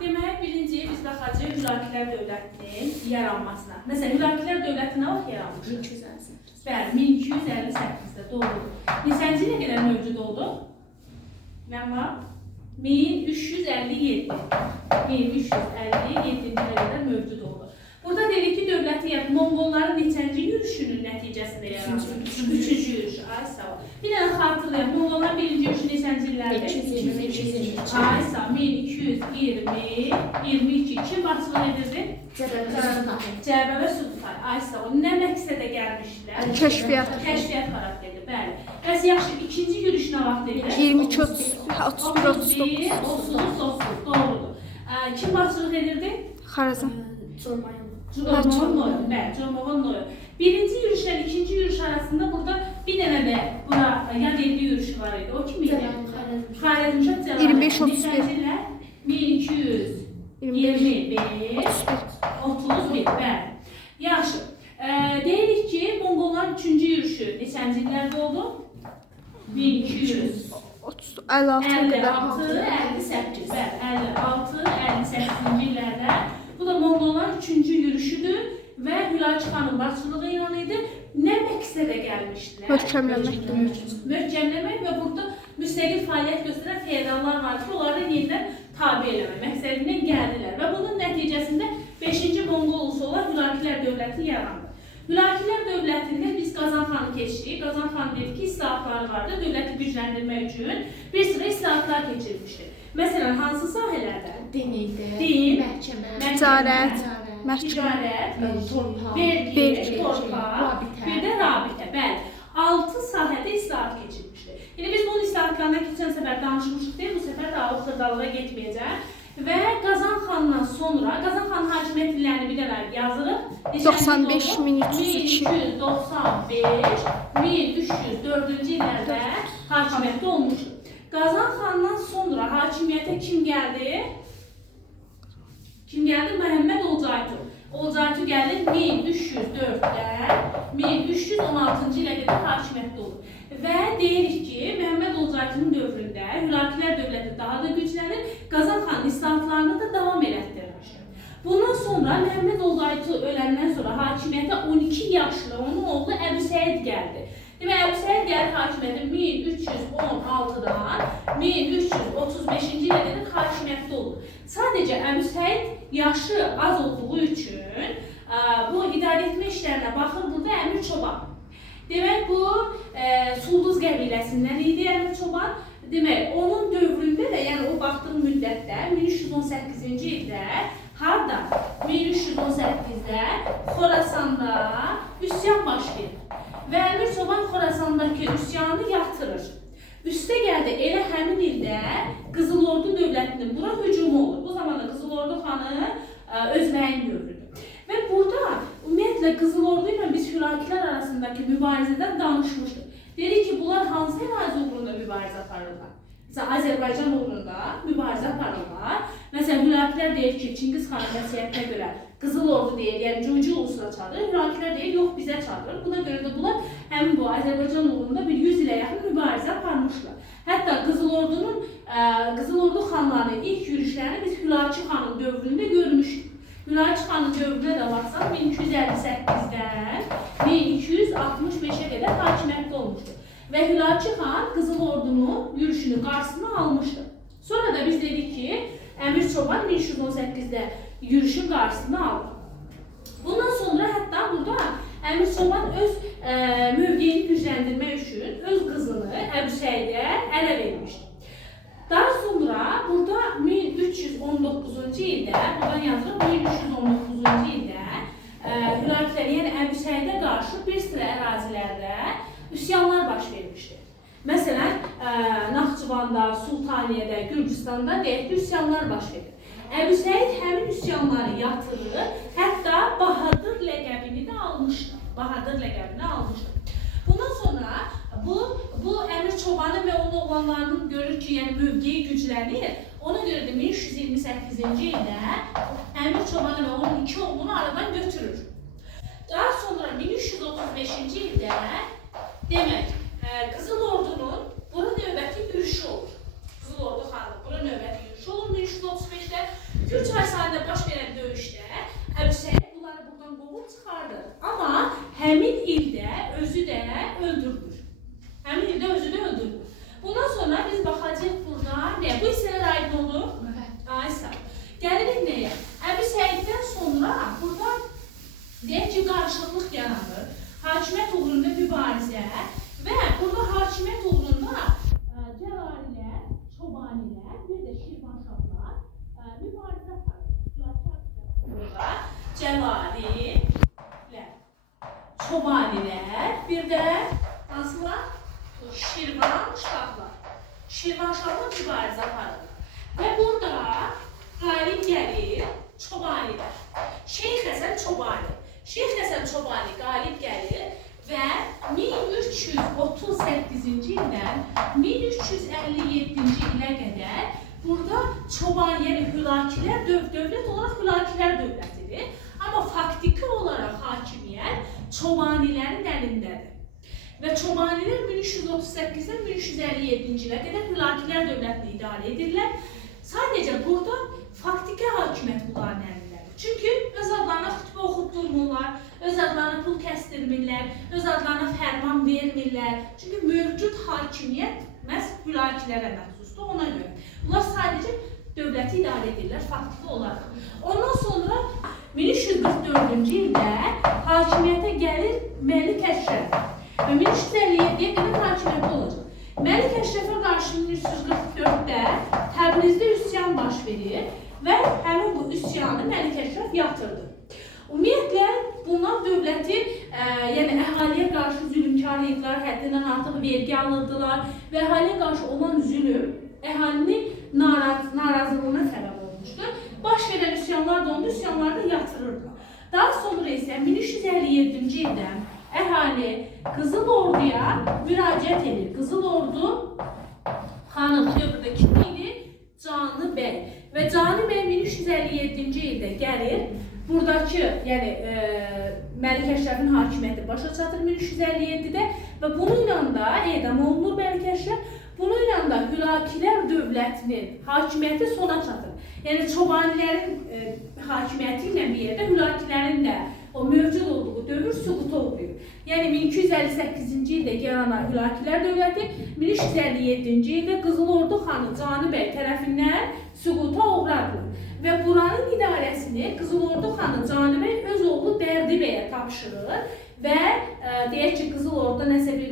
demək birinci biz baxacağıq Hülakülər dövlətinin yaranmasına. Məsələn, Hülakülər dövləti nə vaxt yaranmış? 1258. Bəli, 1258-də doğrudur. Neçənci ilə qədər mövcud oldu? Mən var. 1357. 1357-ci ilə qədər mövcud oldu. Burada dedik ki, dövləti Monqolların neçənci yürüşünün nəticəsində yaranmış? Üçüncü yürüşü. Ay sağ ol. Bir dənə xatırlayaq. Monqolların birinci yürüşü neçənci illərdir? 1222. Ay sağ ol. 1220, 22. Kim başçılıq edirdi? Cəbə və Sultan. Ay sağ ol. Nə məqsədə gəlmişdilər? Kəşfiyyat. Kəşfiyyat xarakterli, bəli. Bəs yaxşı, ikinci yürüş nə vaxt edir? 22, 31, 39. 39, doğrudur. Kim başçılıq edirdi? Xarəzm. Cormoğon, bəli, Cormoğon Noyu. Birinci yürüşlə ikinci yürüş arasında burada bir dənə də bura yad elli yürüşü var idi. O kim idi? Xarəzmşah Cəlal. 25-31. 1225, 31, bəli. Yaxşı. Deyirik ki, Monqolların üçüncü yürüşü neçənci illərdə oldu? 1200. 56, 56, 58, bəli, 56, 58-ci illərdə. Bu da Monqolların üçüncü yürüşüdür və Hülakü xanın başçılığı ilan idi. Nə məqsədə gəlmişdilər? Möhkəmləmək və burada müstəqil fəaliyyət göstərən feodallar var ki, onları yenidən tabi eləmək məqsədindən gəldilər və bunun nəticəsində 5-ci Monqol ulusu olan Hülakülər dövləti yarandı. Hülakülər dövlətində biz Qazan xanı keçdik. Qazan xan dedi ki, islahatları vardı, dövləti gücləndirmək üçün bir sıra islahatlar keçirmişdi. Məsələn, hansı sahələrdə? Din, məhkəmə, ticarət, ticarət, vergi, torpaq, bir də rabitə. Bəli, 6 sahədə islahat keçirmişdi. Yəni biz bunun islahatlarına keçən səfər danışmışıq deyil, bu səfər daha o xırdalığa getməyəcək. Və Qazan xandan sonra, Qazan xanın hakimiyyət illərini bir dənə yazırıq. 95-1302. 1304-cü illərdə hakimiyyətdə olmuşdur. Qazan xandan sonra hakimiyyətə kim gəldi? Kim gəldi? Məhəmməd Olcaytu. Olcaytu gəldi 1304-dən 1316-cı ilə qədər hakimiyyətdə olur. Və deyirik ki, Məhəmməd Olcaytunun dövründə Hülakülər dövləti daha da güclənir, Qazan xanın islahatlarını da davam elətdirmişdir. Bundan sonra Məhəmməd Olcaytu öləndən sonra hakimiyyətə 12 yaşlı onun oğlu Əbu Səid gəldi. Demək, Əbu Səid gəldi hakimiyyətə 1316-dan 1335-ci ilə qədər hakimiyyətdə olur. Sadəcə Əbu Səid yaşı az olduğu üçün bu idarə etmə işlərinə baxır burada Əmir Çoban. Demək, bu Sulduz qəbiləsindən idi Əmir Çoban. Demək, onun dövründə də, yəni o baxdığı müddətdə 1318-ci ildə harda? 1318-də Xorasanda üsyan baş verir. Və Əmir Çoban Xorasandakı üsyanı yatırır. Üstə gəldi, elə həmin ildə Qızıl Ordu dövlətinin bura hücumu olur. Bu zamanda Qızıl Ordu xanı Özməyin dövrüdür. Və burada ümumiyyətlə Qızıl Ordu ilə biz Hülakülər arasındakı mübarizədən danışmışdıq. Dedik ki, bunlar hansı ərazi uğrunda mübarizə aparırlar? Məsələn, Azərbaycan uğrunda mübarizə aparırlar. Məsələn, Hülakülər deyir ki, Çingiz xanın vəsiyyətinə görə Qızıl Ordu deyir, yəni Cücü ulusuna çağırır. Hülakülər deyir, yox bizə çağırır. Buna görə də bunlar həmin bu Azərbaycan uğrunda bir 100 ilə yaxın mübarizə aparmışlar. Hətta Qızıl Ordu xanlarının ilk yürüşlərini biz Hülakü xanın dövründə görmüşdük. Hülakü xanın dövrünə də baxsaq 1258-dən 1265-ə qədər hakimiyyətdə olmuşdur. Və Hülakü xan Qızıl Ordunun yürüşünün qarşısını almışdır. Sonra da biz dedik ki, Əmir Çoban 1318-də yürüşün qarşısını aldı. Bundan sonra hətta burada Əmir Çoban öz mövqeyini gücləndirmək üçün öz qızını Əbu Səidə ələ vermişdir. Daha sonra burada 1319-cu ildə, buradan yazılır, 1319-cu ildə Hülakülər, yəni Əbu Səidə qarşı bir sıra ərazilərdə üsyanlar baş vermişdir. Məsələn, Naxçıvanda, Sultaniyədə, Gürcüstanda deyək ki, üsyanlar baş verir. Əbu Səid həmin üsyanları yatırır, hətta Bahadır ləqəbini də almışdır. Bahadır ləqəbini almışdır. Bundan sonra bu Əmir Çobanın və onun oğlanlarının görür ki, yəni mövqeyi güclənir. Ona görə də 1328-ci ildə Əmir Çobanı və onun iki oğlunu aradan götürür. Daha sonra 1335-ci ildə demək, Qızıl Ordunun bura növbəti yürüşü olur. Qızıl Ordu xanı bura növbəti yürüşü olur 1335-də. Gürçay sahilində baş verən döyüşdə Əbu Səid bunları buradan qovub çıxardır. Amma həmin ildə özü də öldürülür. Bundan sonra biz baxacağıq burada nə? Bu hissələr aydın olur? Aysa. Gəlirik nəyə? Əbu Səiddən sonra burada deyək ki, qarşılıqlıq yaranır. Hakimiyyət uğrunda mübarizə və burada hakimiyyət uğrunda Cəlalilər, Çobanilər, bir də Şirvanşahlar mübarizə aparır. Burada Cəlalilər, Çobanilər, bir də hansılar? Şirvanşahlar. Şirvanşahlar mübarizə aparır. Və burada qalib gəlir Çobanilər. Şeyx Həsən Çobani. Şeyx Həsən Çobani qalib gəlir və 1338-ci ildən 1357-ci ilə qədər burada Çobani, yəni Hülakilər dövlət olaraq Hülakilər dövlətidir. Amma faktiki olaraq hakimiyyət Çobanilərin əlindədir. Və Çobanilər 1338-dən 1357-ci ilə qədər Hülakilər dövlətini idarə edirlər. Sadəcə burada faktiki hakimiyyət bunların əlindədir. Çünki öz adlarına xütbə oxutdurmurlar, öz adlarına pul kəsdirmirlər, öz adlarına fərman vermirlər. Çünki mövcud hakimiyyət məhz Hülakilərə məxsusdur ona görə. Bunlar sadəcə dövləti idarə edirlər faktiki olaraq. Ondan sonra 1344-cü ildə hakimiyyətə gəlir Məlik Əşrəf. Və 1357-yə qədər hakimiyyəti olacaq. Məlik Əşrəfə qarşı 1344-də Təbrizdə üsyan baş verir və həmin bu üsyanı Məlik Əşrəf yatırdı. Ümumiyyətlə, bunlar dövləti, yəni əhaliyə qarşı zülümkar idilər, həddindən artıq vergi alırdılar və əhaliyə qarşı olan zülüm əhalinin narazılığına səbəb olmuşdur. Baş verən üsyanlar da onu üsyanlarda yatırırdılar. Daha sonra isə 1357-ci ildə əhali Qızıl Orduya müraciət edir. Qızıl Ordu xanım dövrdə kim idi? Canı bəy. Və Canı bəy 1357-ci ildə gəlir. Buradakı, yəni Məlik Əşrəfin hakimiyyəti başa çatır 1357-də və bununla da edam olunur Məlik Əşrəf. Bununla da Hülakilər dövlətinin hakimiyyəti sona çatır. Yəni Çobanilərin hakimiyyəti ilə bir yerdə Hülakilərin də o mövcud olduğu dövr süquta uğrayır. Yəni 1258-ci ildə yaranan Hülakilər dövləti 1357-ci ildə Qızıl Ordu xanı Canı bəy tərəfindən süquta uğradır. Və buranın idarəsini Qızıl Ordu xanı Canı bəy öz oğlu Bərdi bəyə tapşırır və deyək ki, Qızıl Orduda nəsə bir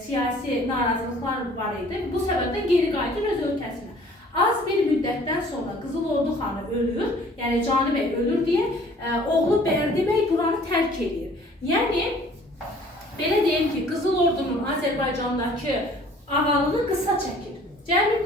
siyasi narazılıqlar var idi. Bu səbəbdən geri qayıdır öz ölkəsinə. Az bir müddətdən sonra Qızıl Ordu xanı ölür, yəni Canı bəy ölür deyə oğlu Bərdi bəy buranı tərk edir. Yəni, belə deyim ki, Qızıl Ordunun Azərbaycandakı ağalığı qısa çəkir. Cəmi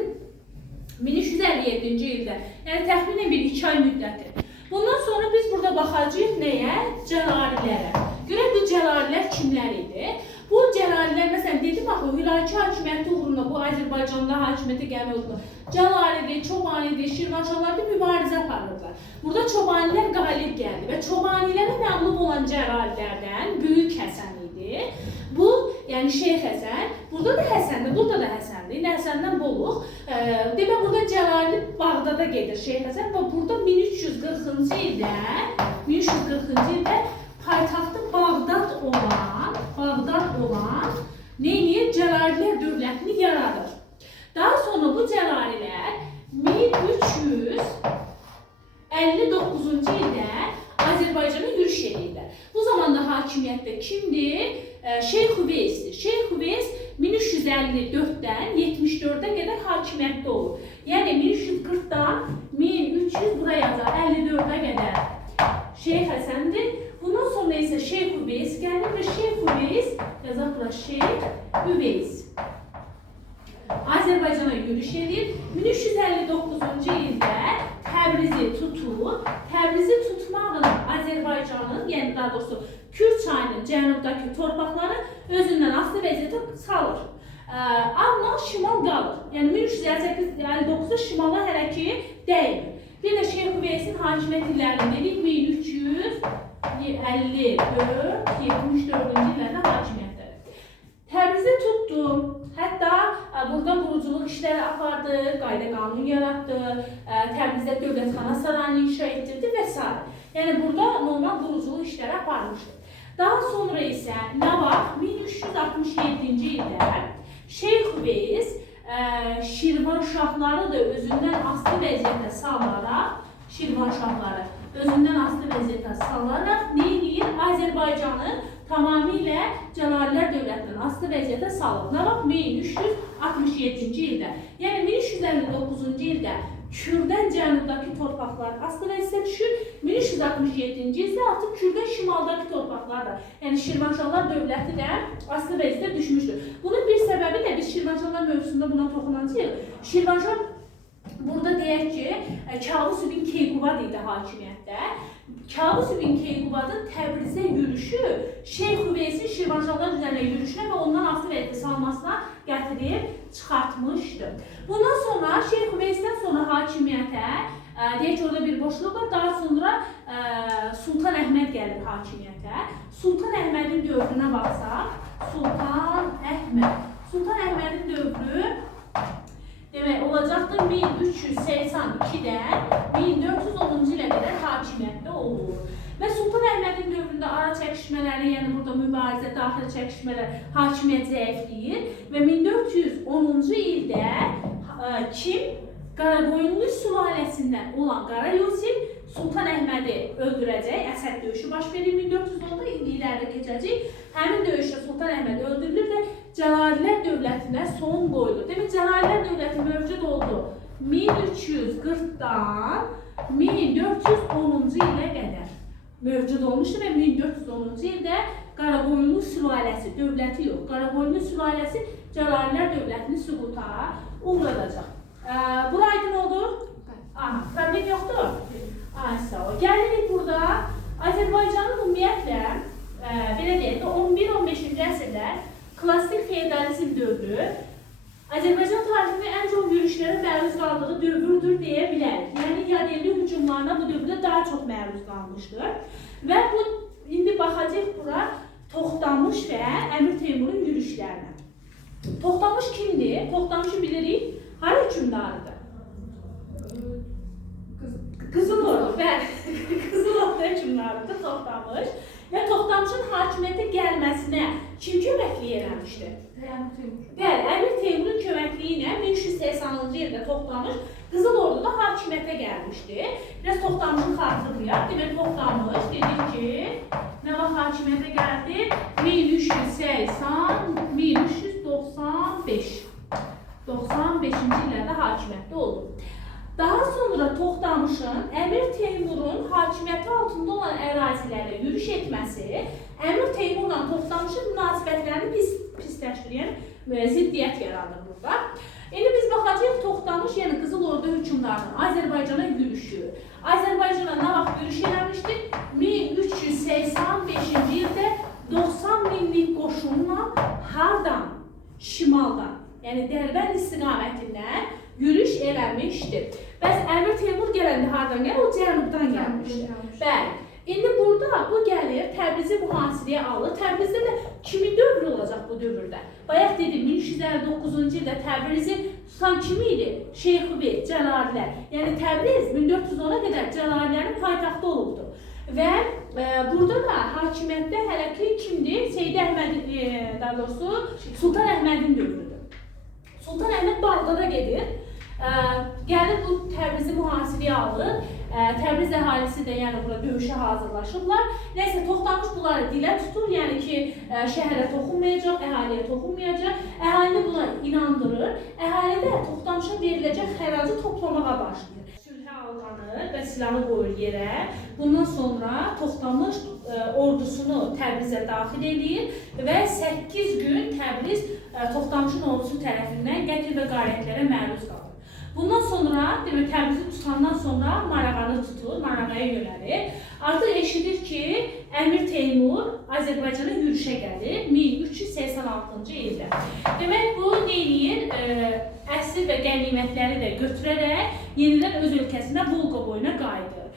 1357-ci ildə, yəni təxminən bir 2 ay müddəti. Bundan sonra biz burada baxacağıq nəyə? Cəlalilərə. Görək bu cəlalilər kimlər idi? Bu cəlalilər, məsələn, dedim axı, Hülaki hakimiyyəti uğrunda bu Azərbaycanda hakimiyyətə gəlmək uğrunda Cəlalidir, Çobanidir, Şirvanşahlardır, mübarizə aparırlar. Burada Çobanilər qalib gəldi və Çobanilərə məğlub olan cəlalilərdən Böyük Həsən idi. Bu, yəni Şeyx Həsən, burada da Həsəndir, burada da Həsəndir. İndi Həsəndən boluq. Demək, burada Cəlali Bağdada gedir Şeyx Həsən və burada 1340-cı ildə paytaxtı Bağdad olan neyini? Cəlalilər dövlətini yaradır. Daha sonra bu cəlalilər 1359-cu ildə Azərbaycana yürüş edirlər. Bu zamanda hakimiyyətdə kimdir? Şeyx Üveysdir. Şeyx Üveys 1354-dən 74-ə qədər hakimiyyətdə olur. Yəni 1340-dan 1300 buraya yazar, 54-ə qədər Şeyx Həsəndir. Bundan sonra isə Şeyx Üveys gəlir və Şeyx Üveys, yazaq bura Şeyx Üveys Azərbaycana yürüş edir. 1359-cu ildə Təbrizi tutur. Təbrizi tutmağın Azərbaycanın, yəni daha doğrusu Kür çayının cənubdakı torpaqları özündən asılı vəziyyətə salır. Amma şimal qalır. Yəni 1358-59-da şimala hələ ki dəymir. Bir də Şeyx Üveysin hakimiyyət illərini dedik, 1354-74-cü illərdə hakimiyyətdir. Təbrizi tutdu. Hətta burada quruculuq işləri apardı, qayda qanun yaratdı, Təbrizdə dövlətxana sarayını inşa etdirdi və s. Yəni burada normal quruculuq işləri aparmışdı. Daha sonra isə nə vaxt 1367-ci ildə Şeyx Üveys Şirvanşahları da özündən asılı vəziyyətə salaraq nə edir? Azərbaycanı tamamilə Cəlalilər dövlətindən asılı vəziyyətə salıb. Nə vaxt? 1367-ci ildə. Yəni 1359-cu ildə Kürdən cənubdakı torpaqlar asılı vəziyyətə düşür. 1367-ci ildə artıq Kürdən şimaldakı torpaqlar da, yəni Şirvanşahlar dövləti də asılı vəziyyətə düşmüşdür. Bunun bir səbəbi də biz Şirvanşahlar mövzusunda buna toxunacağıq. Şirvanşah burada deyək ki, Kavus ibn Keykubat idi hakimiyyətdə. Kavus ibn Keykubadın Təbrizə yürüşü Şeyx Üveysin Şirvanşahlar üzərində yürüşünə və ondan asılı vəziyyətə salmasına gətirib çıxartmışdı. Bundan sonra Şeyx Üveysdən sonra hakimiyyətə, deyək ki, orada bir boşluq var, daha sonra Sultan Əhməd gəlir hakimiyyətə. Sultan Əhmədin dövrünə baxsaq, Sultan Əhmədin dövrü demək olacaqdır 1382-dən 1410-cu ilə qədər hakimiyyətdə olur. Və Sultan Əhmədin dövründə ara çəkişmələri, yəni burada mübarizə, daxili çəkişmələr, hakimiyyət zəifləyir və 1410-cu ildə kim? Qaraqoyunlu sülaləsindən olan Qara Yusif Sultan Əhmədi öldürəcək, Əsəd döyüşü baş verir 1410-da, indi ilərdə keçəcək. Həmin döyüşdə Sultan Əhməd öldürülür və Cəlalilər dövlətinə son qoyulur. Demək, Cəlalilər dövləti mövcud oldu 1340-dan 1410-cu ilə qədər mövcud olmuşdur və 1410-cu ildə Qaraqoyunlu sülaləsi, dövləti yox, Qaraqoyunlu sülaləsi Cəlalilər dövlətini süquta uğradacaq. Bura aydın oldu? Problem yoxdur? Sağ ol. Gəlirik burada Azərbaycanın ümumiyyətlə, belə deyək ki, 11-15-ci əsrlər klassik feodalizm dövrü Azərbaycan tarixində ən çox yürüşlərə məruz qaldığı dövrdür deyə bilərik. Yəni, yadelli hücumlarına bu dövrdə daha çox məruz qalmışdır. Və bu, indi baxacaq bura Toxtamış və Əmir Teymurun yürüşlərinə. Toxtamış kimdir? Toxtamışı bilirik. Hara hükümdarıdır? Qızılordu, bəli, Qızılordu hükümdarıdır Toxtamış. Və Toxtamışın hakimiyyətə gəlməsinə kim köməkliyi eləmişdir? Bəli, Əmir Teymurun köməkliyi ilə 1380-cı ildə Toxtamış Qızılorduda hakimiyyətə gəlmişdir. Biraz Toxtamışın xatırlayaq. Demək, Toxtamış dedik ki, nə vaxt hakimiyyətə gəldi? 1395-ci illərdə hakimiyyətdə oldu. Daha sonra Toxtamışın Əmir Teymurun hakimiyyəti altında olan ərazilərə yürüş etməsi Əmir Teymurla Toxtamışın münasibətlərini pisləşdirir, yəni ziddiyyət yaradır burada. İndi biz baxacağıq Toxtamış, yəni Qızılordu hökmdarının Azərbaycana yürüşü. Azərbaycana nə vaxt yürüş eləmişdir? 1385-ci ildə 90 minlik qoşunla hardan? Şimaldan, yəni Dərbənd istiqamətindən yürüş eləmişdir. Bəs Əmir Teymur gələndə hardan gəlir? O cənubdan gəlmişdir. Bəli. İndi burada bu gəlir, Təbrizi mühasirəyə alır. Təbrizdə də kimi dövr olacaq bu dövrdə? Bayaq dedim, 1359-cu ildə Təbrizi tutan kimi idi? Şeyx Üveys, Cəlalilər. Yəni Təbriz 1410-a qədər Cəlalilərin paytaxtı olubdur. Və burada da hakimiyyətdə hələ ki kimdir? Seyid Əhməd, daha doğrusu Sultan Əhmədin dövrüdür. Sultan Əhməd Bağdada gedir. Gəlir bu Təbrizi mühasirəyə alır. Təbriz əhalisi də yəni bura döyüşə hazırlaşırlar. Nəysə, Toxtamış bunları dilə tutur, yəni ki, şəhərə toxunmayacaq, əhaliyə toxunmayacaq. Əhalini buna inandırır. Əhali də Toxtamışa veriləcək xəracı toplamağa başlayır. Sülhə aldanır və silahı qoyur yerə. Bundan sonra Toxtamış ordusunu Təbrizə daxil edir və 8 gün Təbriz Toxtamışın ordusu tərəfindən qətl və qarətlərə məruz qalır. Bundan sonra, demək, Təbrizi tutandan sonra Marağanı tutur, Marağaya yönəlir. Artıq eşidir ki, Əmir Teymur Azərbaycana yürüşə gəlir 1386-cı ildə. Demək, bu neyir? Əsir və qənimətləri də götürərək yenidən öz ölkəsinə Volqa boyuna qayıdır.